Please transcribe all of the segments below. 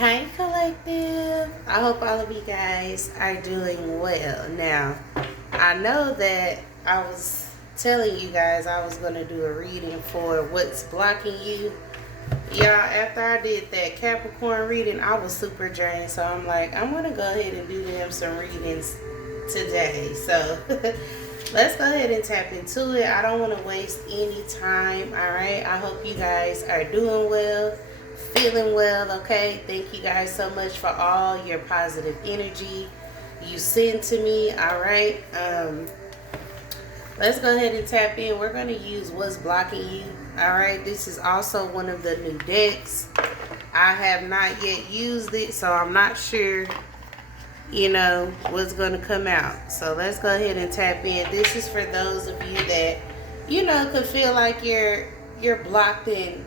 Hey collective, I hope all of you guys are doing well. Now, I know that I was telling you guys I was going to do a reading for what's blocking you. Y'all, after I did that Capricorn reading, I was super drained. So I'm like, I'm going to go ahead and do them some readings today. So let's go ahead and tap into it. I don't want to waste any time, alright? I hope you guys are doing well, feeling well, okay? Thank you guys so much for all your positive energy you send to me, alright? Let's go ahead and tap in. We're going to use what's blocking you, alright? This is also one of the new decks. I have not yet used it, so I'm not sure what's going to come out. So let's go ahead and tap in. This is for those of you that could feel like you're blocked in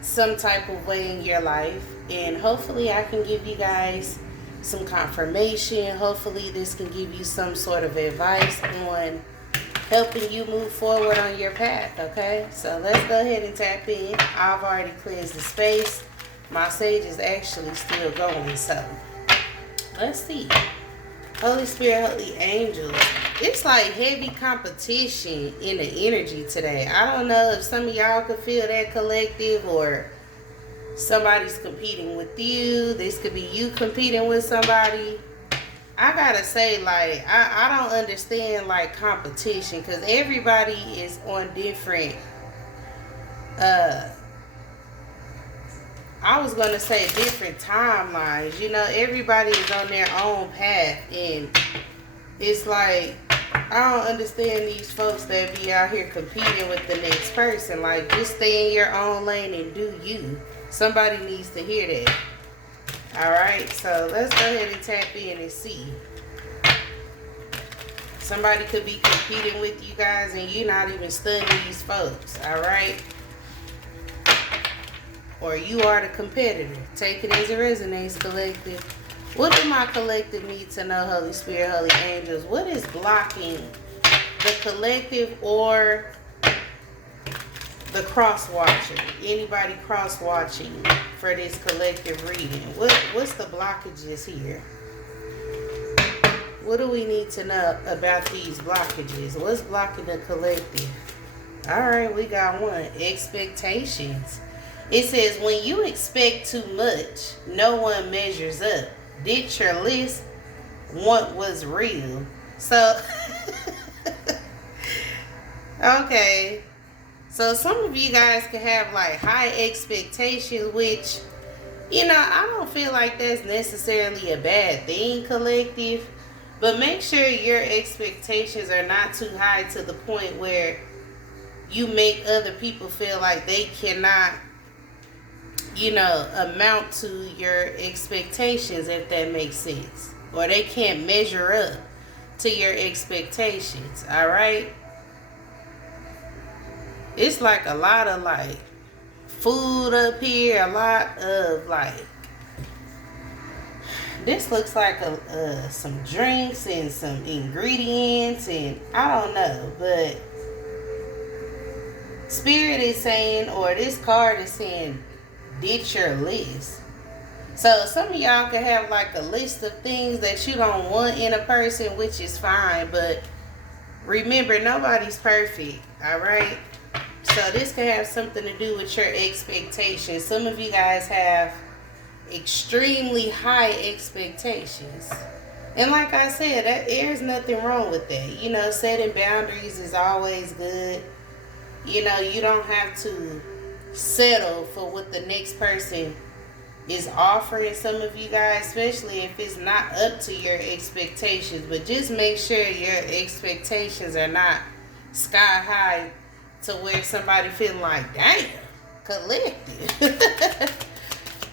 some type of way in your life, and hopefully I can give you guys some confirmation. Hopefully this can give you some sort of advice on helping you move forward on your path. Okay, so let's go ahead and tap in. I've already cleansed the space. My sage is actually still going, so let's see. Holy Spirit, Holy Angels. It's like heavy competition in the energy today. I don't know if some of y'all could feel that collective, or somebody's competing with you. This could be you competing with somebody. I gotta say, like, I don't understand, like, competition, because everybody is on different, I was going to say different timelines. Everybody is on their own path. And it's like, I don't understand these folks that be out here competing with the next person. Like, just stay in your own lane and do you. Somebody needs to hear that. Alright, so let's go ahead and tap in and see. Somebody could be competing with you guys and you're not even studying these folks. Alright? Or you are the competitor. Take it as it resonates, collective. What do my collective need to know, Holy Spirit, Holy Angels? What is blocking the collective or the cross-watcher? Anybody cross-watching for this collective reading? What's the blockages here? What do we need to know about these blockages? What's blocking the collective? Alright, we got one. Expectations. It says, when you expect too much, no one measures up. Did your list want was real? So, okay. So some of you guys can have like high expectations, which, I don't feel like that's necessarily a bad thing, collective. But make sure your expectations are not too high to the point where you make other people feel like they cannot amount to your expectations, if that makes sense. Or they can't measure up to your expectations, alright? It's like a lot of like food up here, a lot of like, this looks like some drinks and some ingredients, and I don't know, but Spirit is saying, or this card is saying, ditch your list. So some of y'all can have like a list of things that you don't want in a person, which is fine, but remember, nobody's perfect, alright? So this can have something to do with your expectations. Some of you guys have extremely high expectations. And like I said, there's nothing wrong with that. Setting boundaries is always good. You don't have to settle for what the next person is offering some of you guys, especially if it's not up to your expectations. But just make sure your expectations are not sky high to where somebody feeling like, damn, collective.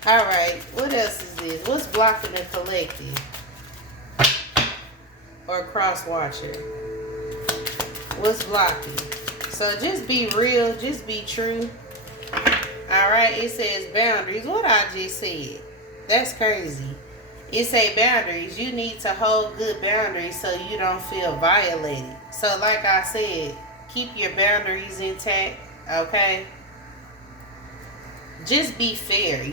Alright, what else is this? What's blocking the collective or cross-watcher? What's blocking? So just be real, just be true. Alright, it says boundaries. What I just said, that's crazy. It say boundaries. You need to hold good boundaries so you don't feel violated. So like I said, keep your boundaries intact, okay? just be fair,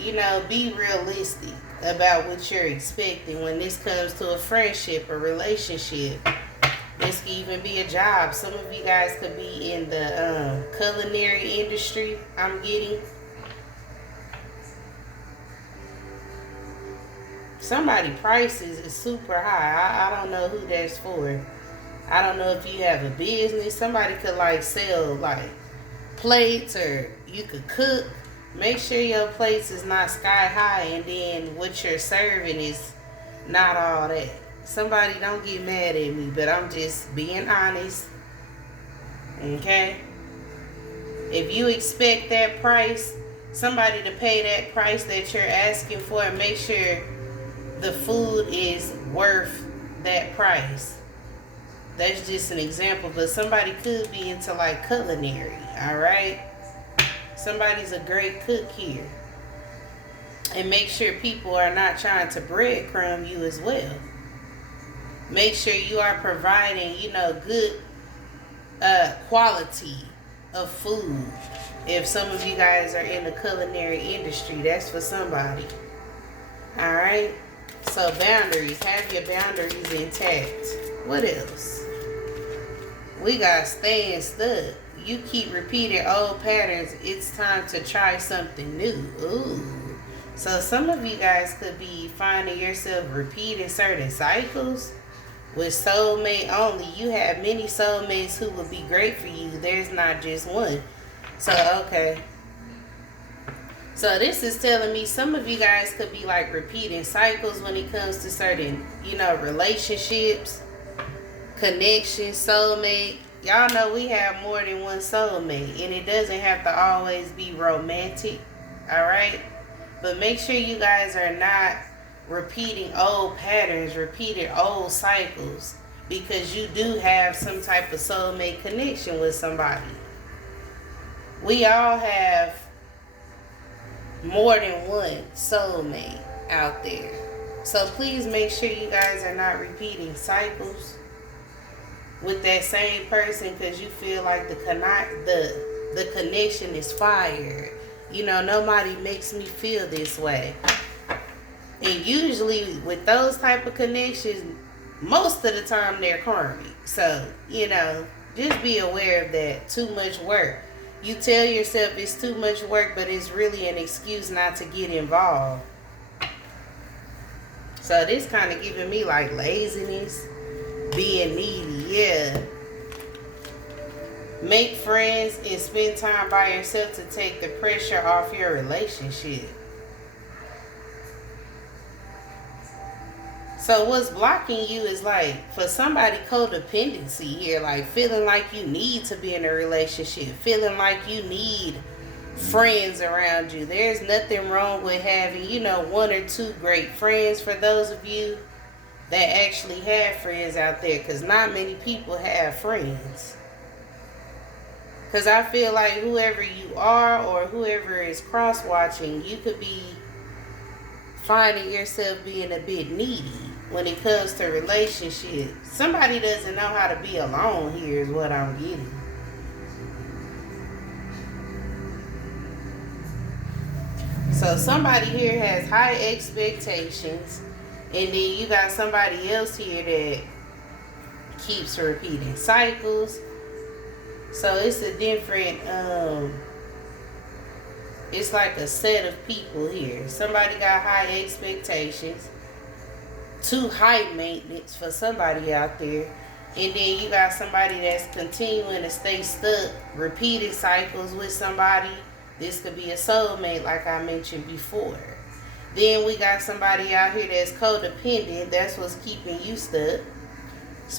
be realistic about what you're expecting when this comes to a friendship or relationship. This could even be a job. Some of you guys could be in the culinary industry, I'm getting. Somebody's prices is super high. I don't know who that's for. I don't know if you have a business. Somebody could like sell like plates, or you could cook. Make sure your plates is not sky high, and then what you're serving is not all that. Somebody don't get mad at me, but I'm just being honest. Okay? If you expect that price, somebody to pay that price that you're asking for, and make sure the food is worth that price. That's just an example, but somebody could be into like culinary, alright? Somebody's a great cook here. And make sure people are not trying to breadcrumb you as well. Make sure you are providing, good quality of food. If some of you guys are in the culinary industry, that's for somebody. Alright? So boundaries. Have your boundaries intact. What else? We got staying stuck. You keep repeating old patterns. It's time to try something new. Ooh. So some of you guys could be finding yourself repeating certain cycles. With soulmate only, you have many soulmates who will be great for you. There's not just one. So, okay. So this is telling me some of you guys could be like repeating cycles when it comes to certain, relationships, connections, soulmate. Y'all know we have more than one soulmate, and it doesn't have to always be romantic, alright? But make sure you guys are not repeating old patterns, repeating old cycles, because you do have some type of soulmate connection with somebody. We all have more than one soulmate out there. So please make sure you guys are not repeating cycles with that same person, because you feel like the connection is fire. Nobody makes me feel this way. And usually with those type of connections, most of the time they're karmic. So, just be aware of that. Too much work. You tell yourself it's too much work, but it's really an excuse not to get involved. So this kind of giving me like laziness, being needy. Yeah. Make friends and spend time by yourself to take the pressure off your relationship. So what's blocking you is like, for somebody, codependency here, like feeling like you need to be in a relationship, feeling like you need friends around you. There's nothing wrong with having, one or two great friends for those of you that actually have friends out there, because not many people have friends. Because I feel like whoever you are or whoever is cross-watching, you could be finding yourself being a bit needy when it comes to relationships. Somebody doesn't know how to be alone here is what I'm getting. So somebody here has high expectations, and then you got somebody else here that keeps repeating cycles. So it's a different, it's like a set of people here. Somebody got high expectations, too high maintenance for somebody out there. And then you got somebody that's continuing to stay stuck, repeated cycles with somebody. This could be a soulmate, like I mentioned before. Then we got somebody out here that's codependent. That's what's keeping you stuck.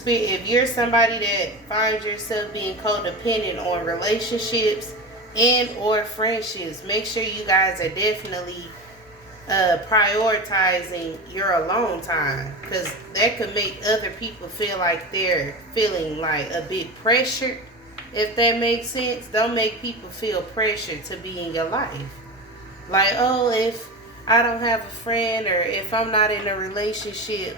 If you're somebody that finds yourself being codependent on relationships and or friendships, make sure you guys are definitely prioritizing your alone time, because that could make other people feel like they're feeling like a bit pressured, if that makes sense. Don't make people feel pressured to be in your life. Like, oh, if I don't have a friend, or if I'm not in a relationship,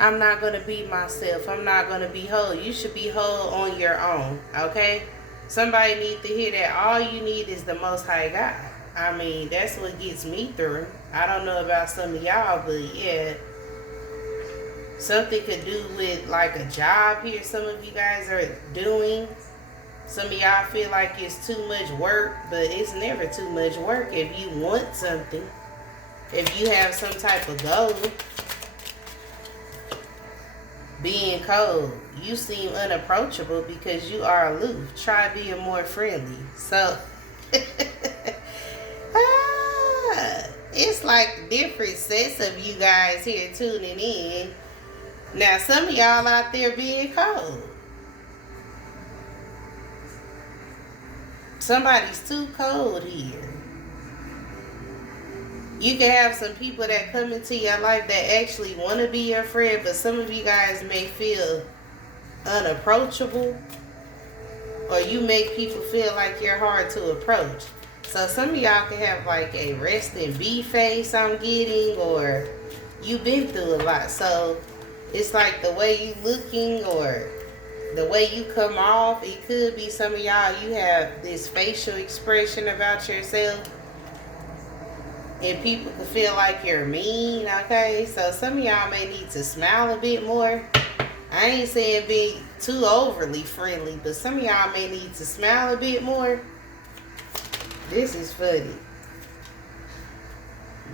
I'm not going to be myself. I'm not going to be whole. You should be whole on your own, okay? Somebody needs to hear that all you need is the Most High God, I mean, that's what gets me through. I don't know about some of y'all, but yeah. Something could do with like a job here some of you guys are doing. Some of y'all feel like it's too much work, but it's never too much work if you want something. If you have some type of goal. Being cold, you seem unapproachable because you are aloof. Try being more friendly. So, it's like different sets of you guys here tuning in. Now, some of y'all out there being cold. Somebody's too cold here. You can have some people that come into your life that actually want to be your friend, but some of you guys may feel unapproachable, or you make people feel like you're hard to approach. So some of y'all can have like a rest in B face I'm getting, or you've been through a lot. So it's like the way you looking or the way you come off. It could be some of y'all, you have this facial expression about yourself, and people can feel like you're mean, okay? So some of y'all may need to smile a bit more. I ain't saying be too overly friendly, but some of y'all may need to smile a bit more. This is funny.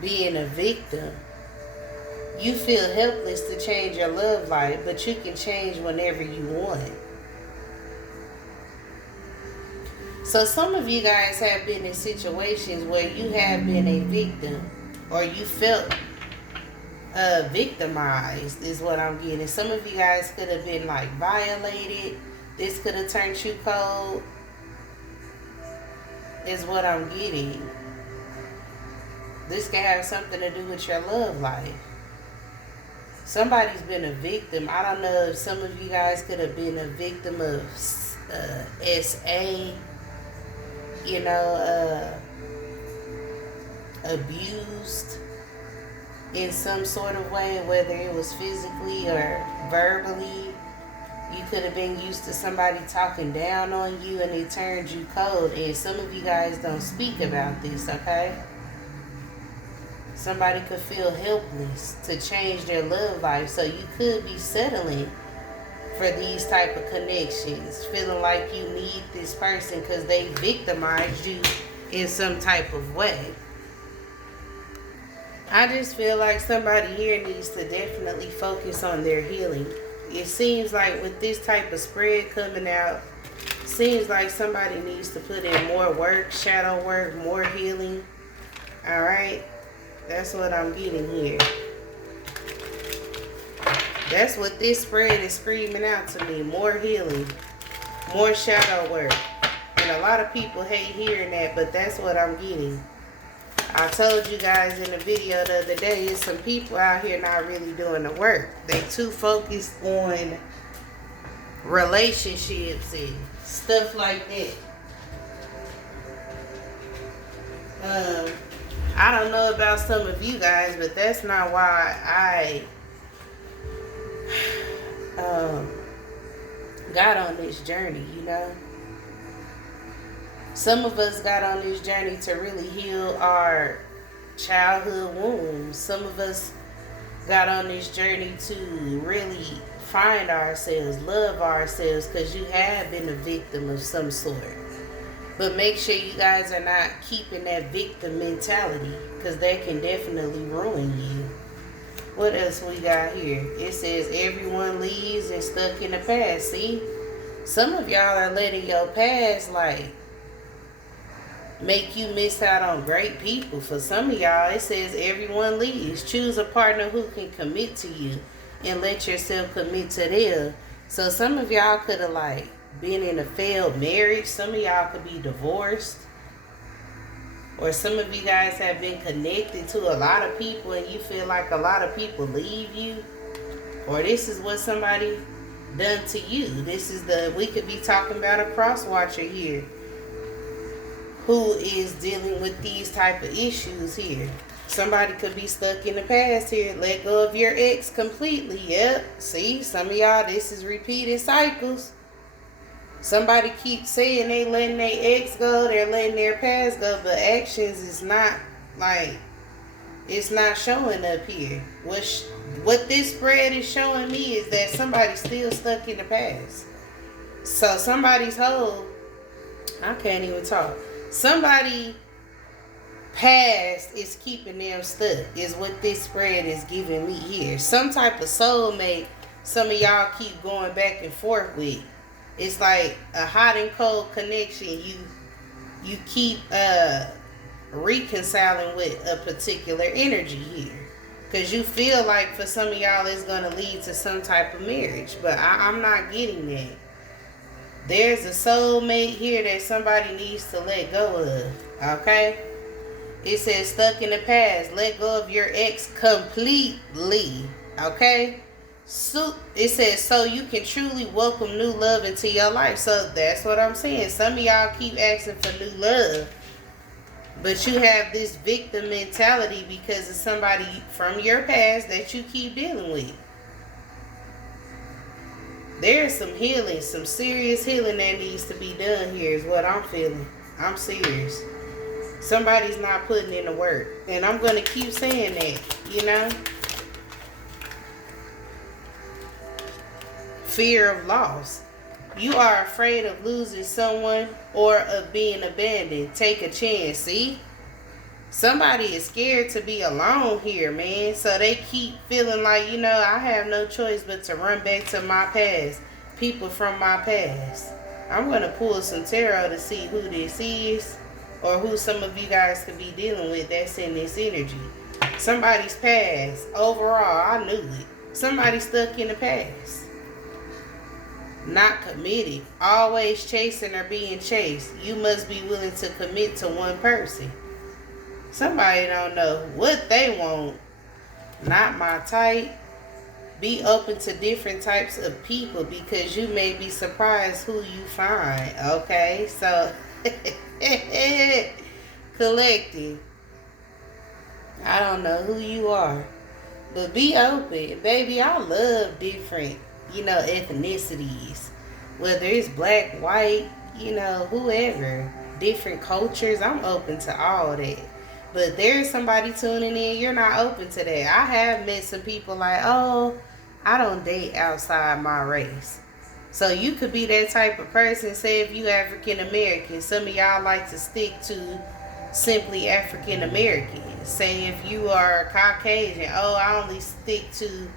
Being a victim. You feel helpless to change your love life, but you can change whenever you want. So some of you guys have been in situations where you have been a victim, or you felt victimized is what I'm getting. Some of you guys could have been like violated. This could have turned you cold is what I'm getting. This can have something to do with your love life. Somebody's been a victim. I don't know if some of you guys could have been a victim of SA, you know, abused in some sort of way, whether it was physically or verbally. You could have been used to somebody talking down on you and it turned you cold. And some of you guys don't speak about this, okay? Somebody could feel helpless to change their love life. So you could be settling for these type of connections, feeling like you need this person because they victimized you in some type of way. I just feel like somebody here needs to definitely focus on their healing. It seems like with this type of spread coming out, seems like somebody needs to put in more work, shadow work, more healing. Alright? That's what I'm getting here. That's what this spread is screaming out to me. More healing. More shadow work. And a lot of people hate hearing that, but that's what I'm getting. I told you guys in the video the other day, there's some people out here not really doing the work. They too focused on relationships and stuff like that. I don't know about some of you guys, but that's not why I got on this journey, you know. Some of us got on this journey to really heal our childhood wounds. Some of us got on this journey to really find ourselves, love ourselves, because you have been a victim of some sort. But make sure you guys are not keeping that victim mentality, because that can definitely ruin you. What else we got here? It says everyone leaves and stuck in the past. See? Some of y'all are letting your past like make you miss out on great people. For some of y'all, it says everyone leaves. Choose a partner who can commit to you and let yourself commit to them. So some of y'all could have like been in a failed marriage. Some of y'all could be divorced. Or some of you guys have been connected to a lot of people and you feel like a lot of people leave you. Or this is what somebody done to you. This is we could be talking about a cross watcher here who is dealing with these type of issues here. Somebody could be stuck in the past here. Let go of your ex completely. Yep. See, some of y'all, this is repeated cycles. Somebody keeps saying they letting their ex go, they're letting their past go, but actions is not like, it's not showing up here. What this spread is showing me is that somebody's still stuck in the past. So somebody's whole, I can't even talk. Somebody past is keeping them stuck, is what this spread is giving me here. Some type of soulmate some of y'all keep going back and forth with. It's like a hot and cold connection. You keep reconciling with a particular energy here. Because you feel like for some of y'all it's going to lead to some type of marriage. But I'm not getting that. There's a soulmate here that somebody needs to let go of. Okay? It says stuck in the past. Let go of your ex completely. Okay? So it says so you can truly welcome new love into your life. So that's what I'm saying. Some of y'all keep asking for new love, but you have this victim mentality because of somebody from your past that you keep dealing with. There's some healing, some serious healing that needs to be done here is what I'm feeling. I'm serious. Somebody's not putting in the work. And I'm going to keep saying that, you know. Fear of loss. You are afraid of losing someone or of being abandoned. Take a chance. See? Somebody is scared to be alone here, man. So they keep feeling like, you know, I have no choice but to run back to my past. People from my past. I'm going to pull some tarot to see who this is. Or who some of you guys could be dealing with that's in this energy. Somebody's past. Overall, I knew it. Somebody stuck in the past. Not committed. Always chasing or being chased. You must be willing to commit to one person. Somebody don't know what they want. Not my type. Be open to different types of people because you may be surprised who you find. Okay, so collective. I don't know who you are, but be open, baby. I love different, you know, ethnicities, whether it's black, white, you know, whoever, different cultures. I'm open to all that. But there's somebody tuning in, you're not open to that. I have met some people like, oh, I don't date outside my race. So you could be that type of person. Say if you African American, some of y'all like to stick to simply African American. Say if you are Caucasian, oh, I only stick to,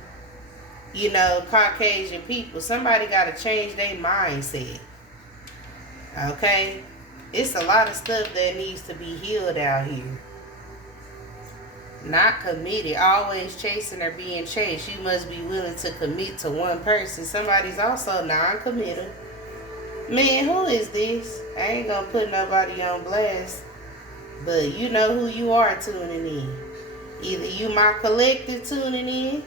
you know, Caucasian people. Somebody got to change their mindset. Okay? It's a lot of stuff that needs to be healed out here. Not committed. Always chasing or being chased. You must be willing to commit to one person. Somebody's also non-committal. Man, who is this? I ain't gonna put nobody on blast. But you know who you are tuning in. Either you my collective tuning in,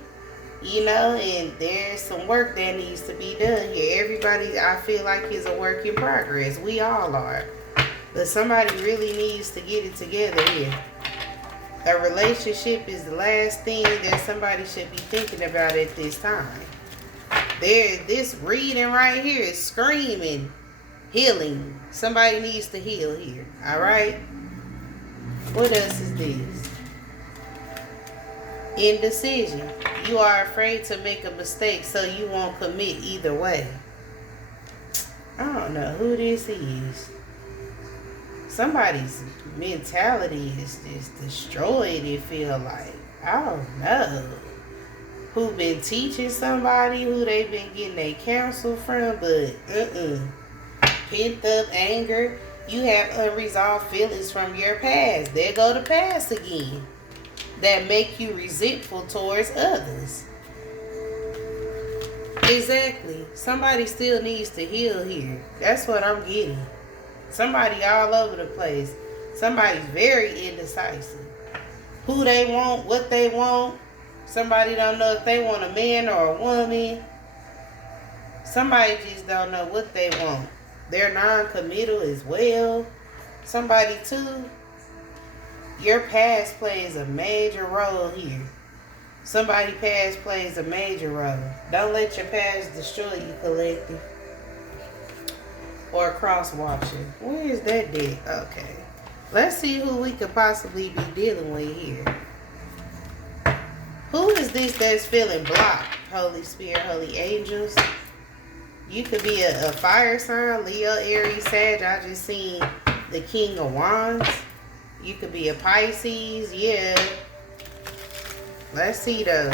you know, and there's some work that needs to be done here. Everybody, I feel like, is a work in progress. We all are. But somebody really needs to get it together here. A relationship is the last thing that somebody should be thinking about at this time. This reading right here is screaming healing. Somebody needs to heal here. Alright? What else is this? Indecision. You are afraid to make a mistake, so you won't commit either way. I don't know who this is. Somebody's mentality is just destroyed, it feel like. I don't know who been teaching somebody, who they been getting their counsel from, but pent up anger. You have unresolved feelings from your past. There go the past again. That make you resentful towards others. Exactly. Somebody still needs to heal here. That's what I'm getting. Somebody all over the place. Somebody's very indecisive. Who they want, what they want. Somebody don't know if they want a man or a woman. Somebody just don't know what they want. They're non-committal as well. Somebody too. Your past plays a major role here. Somebody past plays a major role. Don't let your past destroy you, collective. or cross watching. Where is that deck? Okay. Let's see who we could possibly be dealing with here. Who is this that's feeling blocked? Holy Spirit, Holy Angels. You could be a fire sign, Leo, Aries, Sag. I just seen the King of Wands. You could be a Pisces. Yeah. Let's see though.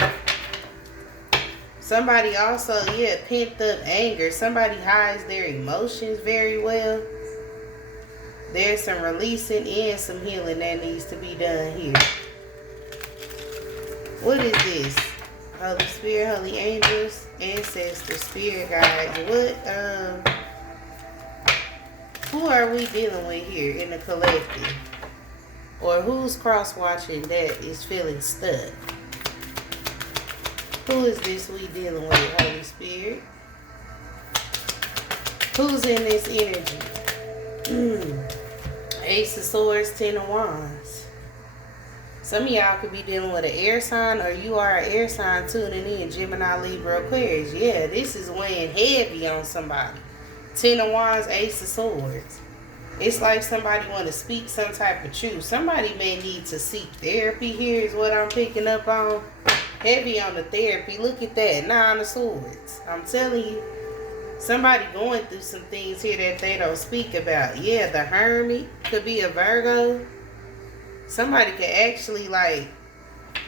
Somebody also, yeah, pent up anger. Somebody hides their emotions very well. There's some releasing and some healing that needs to be done here. What is this? Holy Spirit, Holy Angels, Ancestors, Spirit Guides. What, who are we dealing with here in the collective? Or who's cross-watching that is feeling stuck? Who is this we dealing with, Holy Spirit? Who's in this energy? Ace of Swords, Ten of Wands. Some of y'all could be dealing with an air sign, or you are an air sign tuning in, Gemini, Libra, Aquarius. Yeah, this is weighing heavy on somebody. Ten of Wands, Ace of Swords. It's like somebody want to speak some type of truth. Somebody may need to seek therapy here is what I'm picking up on. Heavy on the therapy. Look at that. Nine of Swords. I'm telling you. Somebody going through some things here that they don't speak about. Yeah, the Hermit could be a Virgo. Somebody could actually, like,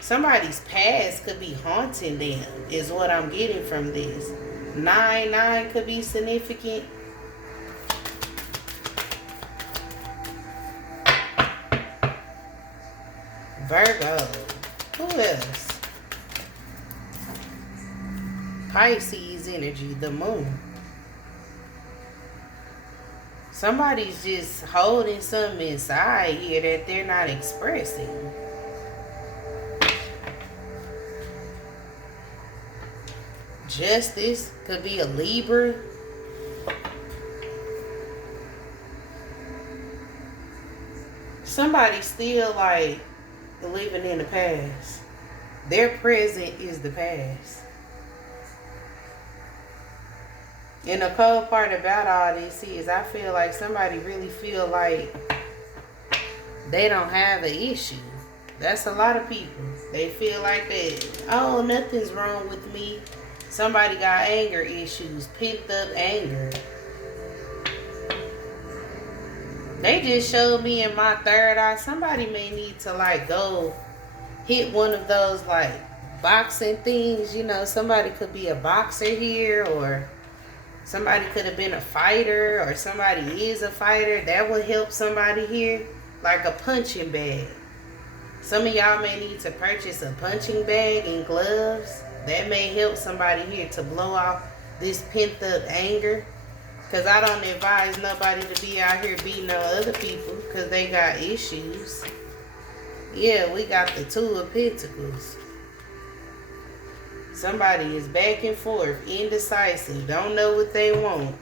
somebody's past could be haunting them, is what I'm getting from this. 9 could be significant. Virgo. Who else? Pisces energy, the moon. Somebody's just holding something inside here that they're not expressing. Justice could be a Libra. Somebody's still like living in the past. Their present is the past. And the cold part about all this is I feel like somebody really feel like they don't have an issue. That's a lot of people. They feel like that, oh, nothing's wrong with me. Somebody got anger issues, pent up anger. They just showed me in my third eye. Somebody may need to like go hit one of those like boxing things. You know, somebody could be a boxer here, or somebody could have been a fighter, or somebody is a fighter. That would help somebody here. Like a punching bag. Some of y'all may need to purchase a punching bag and gloves. That may help somebody here to blow off this pent up anger. Because I don't advise nobody to be out here beating on other people because they got issues. Yeah, we got the Two of Pentacles. Somebody is back and forth, indecisive, don't know what they want.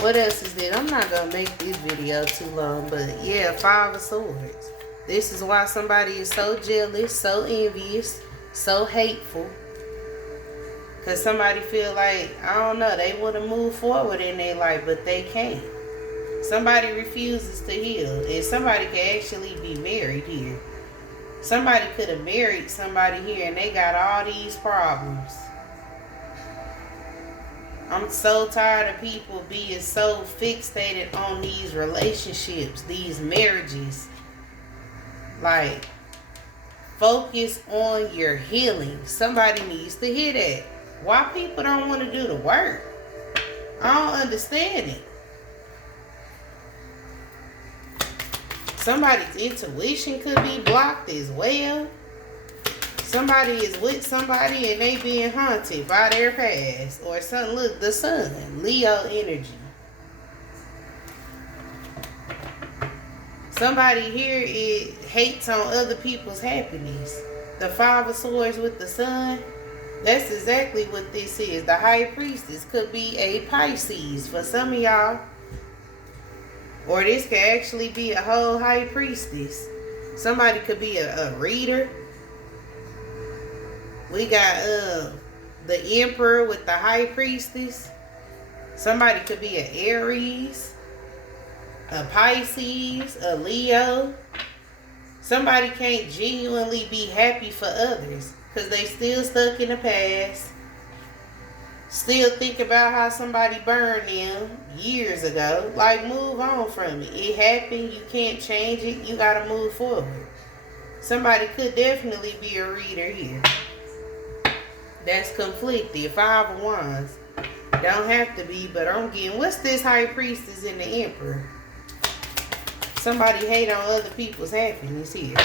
What else is this? I'm not going to make this video too long, but yeah, Five of Swords. This is why somebody is so jealous, so envious, so hateful. Because somebody feel like, I don't know, they want to move forward in their life, but they can't. Somebody refuses to heal, and somebody can actually be married here. Somebody could have married somebody here and they got all these problems. I'm so tired of people being so fixated on these relationships, these marriages. Like, focus on your healing. Somebody needs to hear that. Why people don't want to do the work? I don't understand it. Somebody's intuition could be blocked as well. Somebody is with somebody and they being haunted by their past. Or something. Look, the sun. Leo energy. Somebody here hates on other people's happiness. The Five of Swords with the sun. That's exactly what this is. The High Priestess could be a Pisces for some of y'all. Or this could actually be a whole High Priestess. Somebody could be a reader. We got the Emperor with the High Priestess. Somebody could be an Aries, a Pisces, a Leo. Somebody can't genuinely be happy for others because they still stuck in the past. Still think about how somebody burned them years ago. Like, move on from it. It happened. You can't change it. You got to move forward. Somebody could definitely be a reader here. That's conflicted. 5 of Wands. Don't have to be, but I'm getting... What's this High Priestess and the Emperor? Somebody hate on other people's happiness here.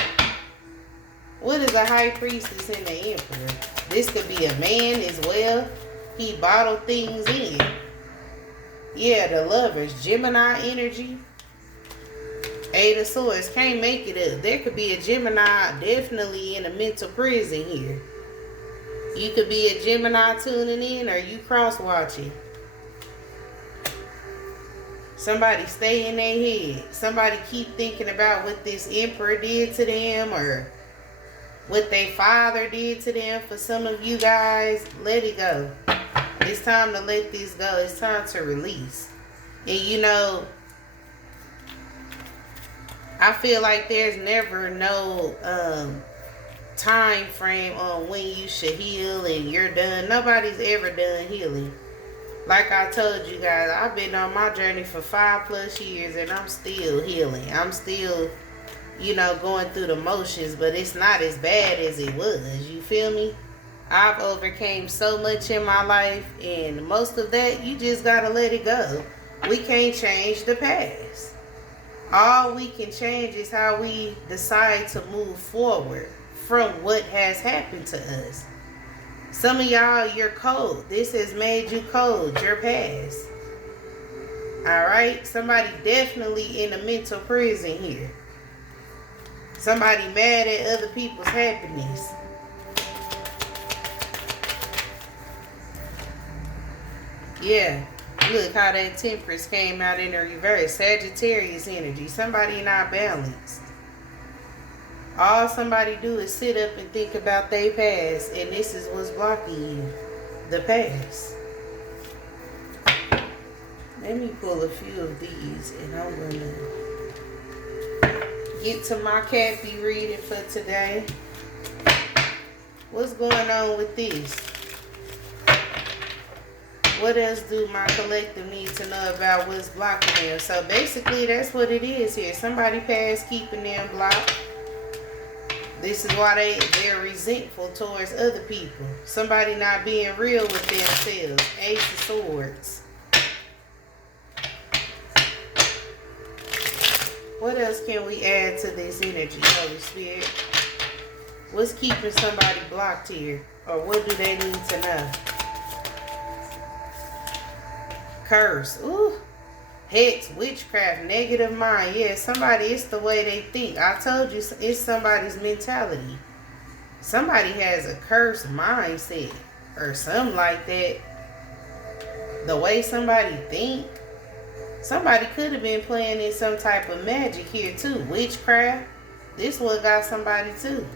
What is a High Priestess and the Emperor? This could be a man as well. He bottled things in. Yeah, the Lovers. Gemini energy. 8 of Swords. Can't make it up. There could be a Gemini definitely in a mental prison here. You could be a Gemini tuning in, or you cross-watching. Somebody stay in their head. Somebody keep thinking about what this Emperor did to them, or what their father did to them. For some of you guys, let it go. It's time to let this go. It's time to release. And you know, I feel like there's never no time frame on when you should heal and you're done. Nobody's ever done healing. Like I told you guys, I've been on my journey for 5+ years and I'm still healing. I'm still, you know, going through the motions, but it's not as bad as it was. You feel me? I've overcame so much in my life, and most of that, you just gotta let it go. We can't change the past. All we can change is how we decide to move forward from what has happened to us. Some of y'all, you're cold. This has made you cold, your past. Alright? Somebody definitely in a mental prison here. Somebody mad at other people's happiness. Yeah. Look how that Temperance came out in a reverse. Sagittarius energy. Somebody not balanced. All somebody do is sit up and think about their past, and this is what's blocking you. The past. Let me pull a few of these, and I'm gonna get to my Cappy reading for today. What's going on with this? What else do my collective need to know about what's blocking them? So basically, that's what it is here. Somebody past keeping them blocked. This is why they're resentful towards other people. Somebody not being real with themselves. Ace of Swords. What else can we add to this energy, Holy Spirit? What's keeping somebody blocked here? Or what do they need to know? Curse. Ooh. Hex, witchcraft, negative mind. Yeah, somebody, it's the way they think. I told you, it's somebody's mentality. Somebody has a cursed mindset or something like that. The way somebody think. Somebody could have been playing in some type of magic here too. Witchcraft. This one got somebody too.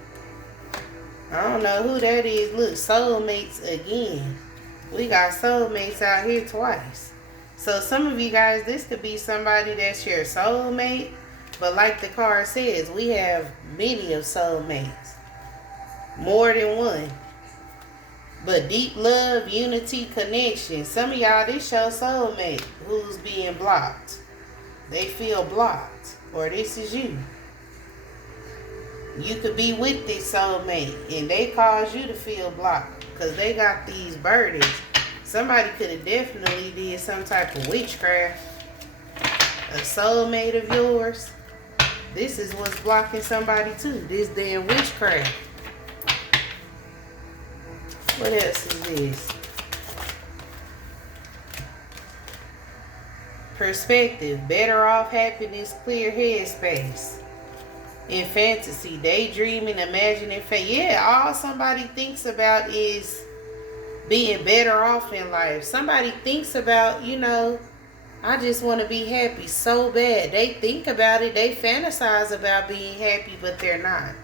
I don't know who that is. Look, soulmates again. We got soulmates out here twice. So some of you guys, this could be somebody that's your soulmate. But like the card says, we have many of soulmates. More than one. But deep love, unity, connection. Some of y'all, this your soulmate who's being blocked. They feel blocked. Or this is you. You could be with this soulmate and they cause you to feel blocked because they got these burdens. Somebody could have definitely did some type of witchcraft. A soulmate of yours. This is what's blocking somebody too. This damn witchcraft. What else is this? Perspective. Better off, happiness, clear headspace. In fantasy, daydreaming, imagining fate. Yeah, all somebody thinks about is being better off in life. Somebody thinks about, you know, I just want to be happy so bad. They think about it. They fantasize about being happy, but they're not.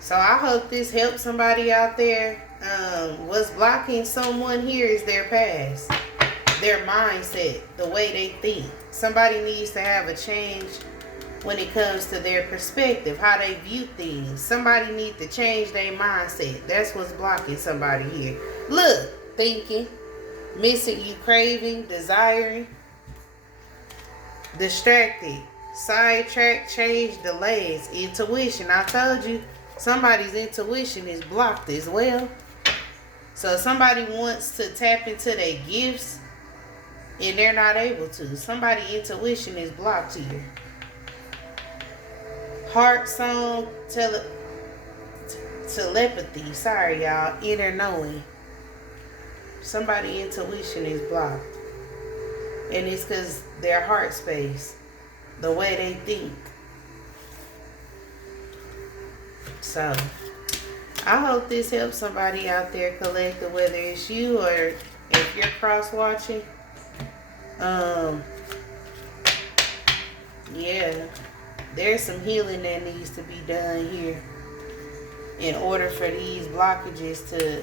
So I hope this helps somebody out there. What's blocking someone here is their past, their mindset, the way they think. Somebody needs to have a change when it comes to their perspective, how they view things. Somebody needs to change their mindset. That's what's blocking somebody here. Look, thinking, missing, you craving, desiring, distracted, sidetrack, change, delays, intuition. I told you somebody's intuition is blocked as well. So somebody wants to tap into their gifts and they're not able to. Somebody's intuition is blocked here. Heart song, telepathy. Sorry, y'all. Inner knowing. Somebody's intuition is blocked. And it's because their heart space, the way they think. So, I hope this helps somebody out there, collective, whether it's you or if you're cross-watching. Yeah, there's some healing that needs to be done here in order for these blockages to,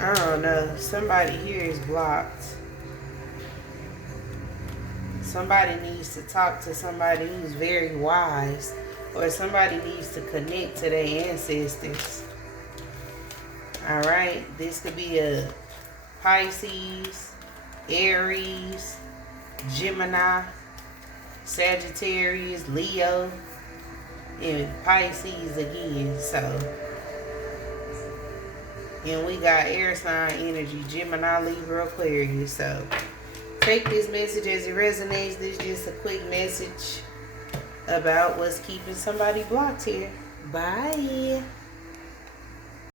I don't know, somebody here is blocked. Somebody needs to talk to somebody who's very wise, or somebody needs to connect to their ancestors. Alright, this could be a Pisces, Aries, Gemini, Sagittarius, Leo, and Pisces again. So, and we got air sign energy, Gemini, Libra, Aquarius. So, take this message as it resonates. This is just a quick message about what's keeping somebody blocked here. Bye.